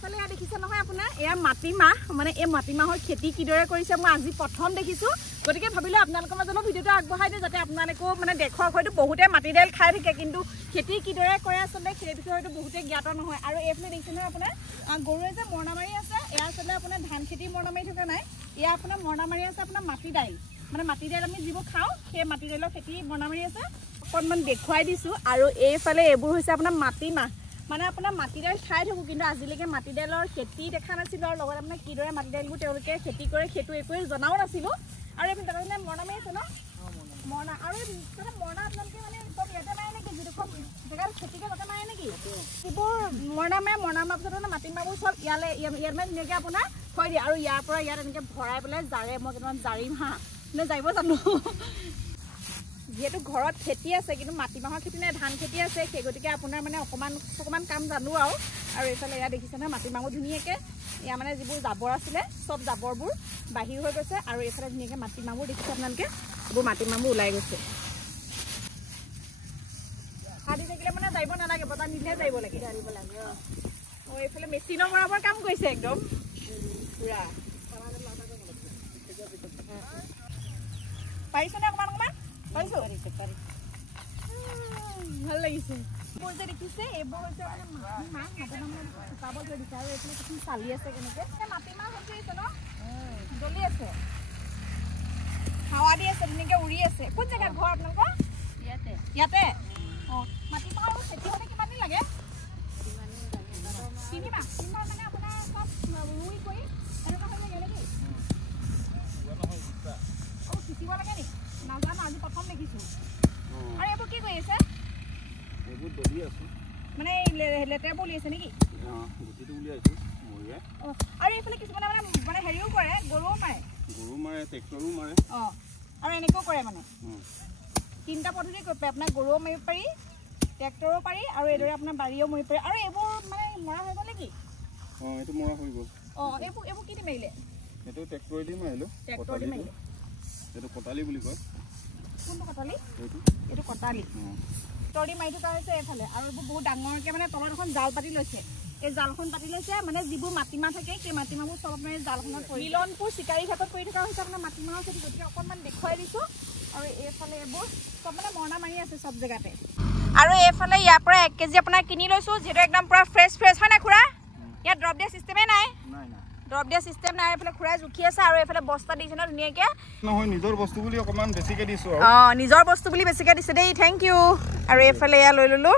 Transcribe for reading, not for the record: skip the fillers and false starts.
এইফালে দেখিছে নহয় আপোনাৰ এয়া মাটিমাহ মানে এই মাটিমাহৰ খেতি কিদৰে কৰিছে মই আজি প্ৰথম দেখিছো গতিকে ভাবিলো আপোনালোকৰ মাজলৈ ভিডিওটো আগবঢ়াই দিওঁ যাতে আপোনালোকো মানে দেখক হয়তো বহুতে মাটি দাইল খাই থাকে কিন্তু খেতি কিদৰে কৰে আচলতে সেই বিষয়ে হয়তো বহুতে জ্ঞাত নহয় আৰু এইফালে দেখিছে নহয় আপোনাৰ গৰুৱে যে মৰণা মাৰি আছে এয়া আচলতে আপোনাৰ ধান খেতি মৰণা মাৰি থকা নাই এয়া আপোনাৰ মৰণা মাৰি আছে আপোনাৰ মাটি দাইল মানে মাটি দাইল আমি যিবোৰ খাওঁ সেই মাটি দাইলৰ খেতি মৰণা মাৰি আছে অকণমান দেখুৱাই দিছোঁ আৰু এইফালে এইবোৰ হৈছে আপোনাৰ মাটিমাহ মানে আপোনাৰ মাটি দাইল খাই থাকোঁ কিন্তু আজিলৈকে মাটি দাইলৰ খেতি দেখা নাছিলোঁ আৰু লগত আপোনাৰ কিদৰে মাটি দাইলবোৰ তেওঁলোকে খেতি কৰে সেইটো একোৱে জনাও নাছিলোঁ আৰু এইফালে তাৰমানে মৰণা মাৰি আছে ন মৰণা আৰু মৰণা আপোনালোকে মানে চব ইয়াতে মাৰে নেকি যিডোখৰ জেগাত খেতিকে তাতে মাৰে নেকি এইবোৰ মৰণা মাৰাৰ পিছত মানে মাটিমাহবোৰ চব ইয়াত মানে ধুনীয়াকৈ আপোনাৰ থৈ দিয়ে আৰু ইয়াৰ পৰা ইয়াত এনেকৈ ভৰাই পেলাই জাৰে মই কেইটামান জাৰিম হা নে যাৰিব জানো যিহেতু ঘৰত খেতি আছে কিন্তু মাটিমাহৰ খেতি নাই ধান খেতি আছে সেই গতিকে আপোনাৰ মানে অকণমান কাম জানো আৰু এইফালে এয়া দেখিছে নহয় মাটিমাহবোৰ ধুনীয়াকৈ এয়া মানে যিবোৰ জাবৰ আছিলে চব জাবৰবোৰ বাহিৰ হৈ গৈছে আৰু এইফালে ধুনীয়াকৈ মাটিমাহবোৰ দেখিছে আপোনালোকে এইবোৰ মাটিমাহবোৰ ওলাই গৈছে সাৰ দি থাকিলে মানে যাৰিব নালাগে বতাহ নিদিলে যাৰিব লাগে এইফালে মেচিনৰ বৰাবৰ কাম কৰিছে একদম পুৰা পাৰিছেনে অকণমান ভাল লাগিছে এইবোৰ যে দেখিছে এইবোৰ হৈছে মাটিমাহ শুকাব থৈ দিছে আৰু এইফালে কিছুমান চালি আছে কেনেকৈ মাটিমাহ হৈছে ন জ্বলি আছে হাৱা দি আছে ধুনীয়াকৈ উৰি আছে কোন জেগাত ঘৰ আপোনালোকৰ ইয়াতে অঁ মাটিমাহ আৰু খেতি হ'লে কিমান দিন লাগে 3 মাহ মানে আপোনাৰ চব ৰুই কৰি এনেকুৱা হৈ লাগে নেকি অঁ সিঁচিব লাগে নেকি নাজানো আজি প্ৰথম দেখিছোঁ আৰু এইবোৰ কি কৰি আছে এইবোৰ দলি আছে মানে লেতেৰাবোৰ উলিয়াইছে নেকি গুটিটো উলিয়াইছোঁ অঁ আৰু এইফালে কিছুমানে মানে হেৰিও কৰে গৰুও মাৰে ট্ৰেক্টৰো মাৰে অঁ আৰু এনেকৈও কৰে মানে 3টা পদ্ধতি কৰিব পাৰি আপোনাৰ গৰুও মাৰিব পাৰি ট্ৰেক্টৰো পাৰি আৰু এইদৰে আপোনাৰ বাৰীও মাৰিব পাৰি আৰু এইবোৰ মানে মৰা হৈ গ'ল নেকি অঁ এইটো মৰা হৈ গ'ল অঁ এইবোৰ কি দি মাৰিলে এইটো ট্ৰেক্টৰেদি মাৰিলোঁ এইটো কটালি বুলি কয় কোনটো কটালি এইটো কটালি ট্ৰেক্টৰ দি মাৰি থকা হৈছে এইফালে আৰু এইবোৰ বহুত ডাঙৰকৈ মানে তলত এখন জাল পাতি লৈছে এই জালখন পাতি লৈছে মানে যিবোৰ মাটিমাহ থাকে সেই মাটিমাহবোৰ চব মানে জালখনত মিলনপুৰ চিকাৰী ঘাটত কৰি থকা হৈছে আপোনাৰ মাটিমাহৰ খেতি গতিকে অকণমান দেখুৱাই দিছোঁ আৰু এইফালে এইবোৰ চব মানে মৰণা মাৰি আছে চব জেগাতে আৰু এইফালে ইয়াৰ পৰা 1 কেজি আপোনাৰ কিনি লৈছোঁ যিহেতু একদম পূৰা ফ্ৰেছ হয় নাই খুৰা ইয়াত ড্ৰপ দিয়া চিষ্টেমেই নাই ড্ৰপ দিয়া চিষ্টেম নাই এইফালে খুৰাই জুখি আছে আৰু এইফালে বস্তা দিছে ন ধুনীয়াকৈ নহয় নিজৰ বস্তু বুলি অকণমান বেছিকৈ দিছোঁ অঁ নিজৰ বস্তু বুলি বেছিকৈ দিছে দেই থেংক ইউ আৰু এইফালে এয়া লৈ ল'লোঁ